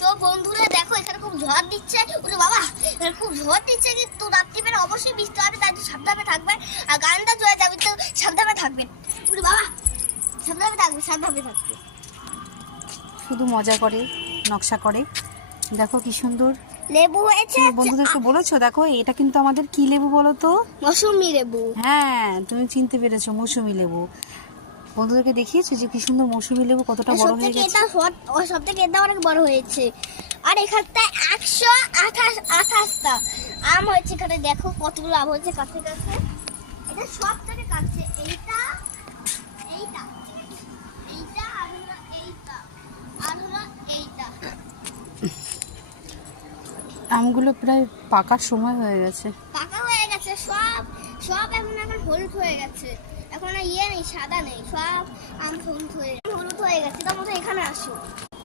তো বন্ধুরা দেখো এখানে খুব ঝড় দিচ্ছে। ওরে বাবা, এখানে খুব ঝড় দিচ্ছে, কিন্তু রাত্রিবেলা অবশ্যই বৃষ্টি হবে, তাই সাবধানে থাকবেন। আর গানটা জয় যাবে, তো সাবধানে থাকবেন। ওরে বাবা, সাবধানে থাকবে, সাবধানে থাকবে। শুধু মজা করে, নকশা করে। দেখো কি সুন্দর লেবু হয়েছে। বন্ধুদেরকে বলেছো? দেখো এটা কিন্তু আমাদের কি লেবু বলো তো? মৌসুমী লেবু। হ্যাঁ, তুমি চিনতে পেরেছো, মৌসুমী লেবু। বন্ধুদেরকে দেখিয়েছো যে কি সুন্দর মৌসুমী লেবু কতটা বড় হয়ে গেছে। সব থেকে এটা অনেক বড় হয়েছে। আর এখানটা 128টা আম হয়েছে। এখানে দেখো কতগুলো আম হয়েছে কাছে কাছে। এটা সব থেকে কাছে। এইটা এইটা এইটা আর হলো এইটা আর হলো এইটা। আমগুলো প্রায় পাকার সময় হয়ে গেছে। পাকা হয়ে গেছে সব। সব এখন হলুদ হয়ে গেছে। এখন আর ইয়ে নেই, সাদা নেই, সব আম হলুদ হয়ে গেছে। তার মধ্যে এখানে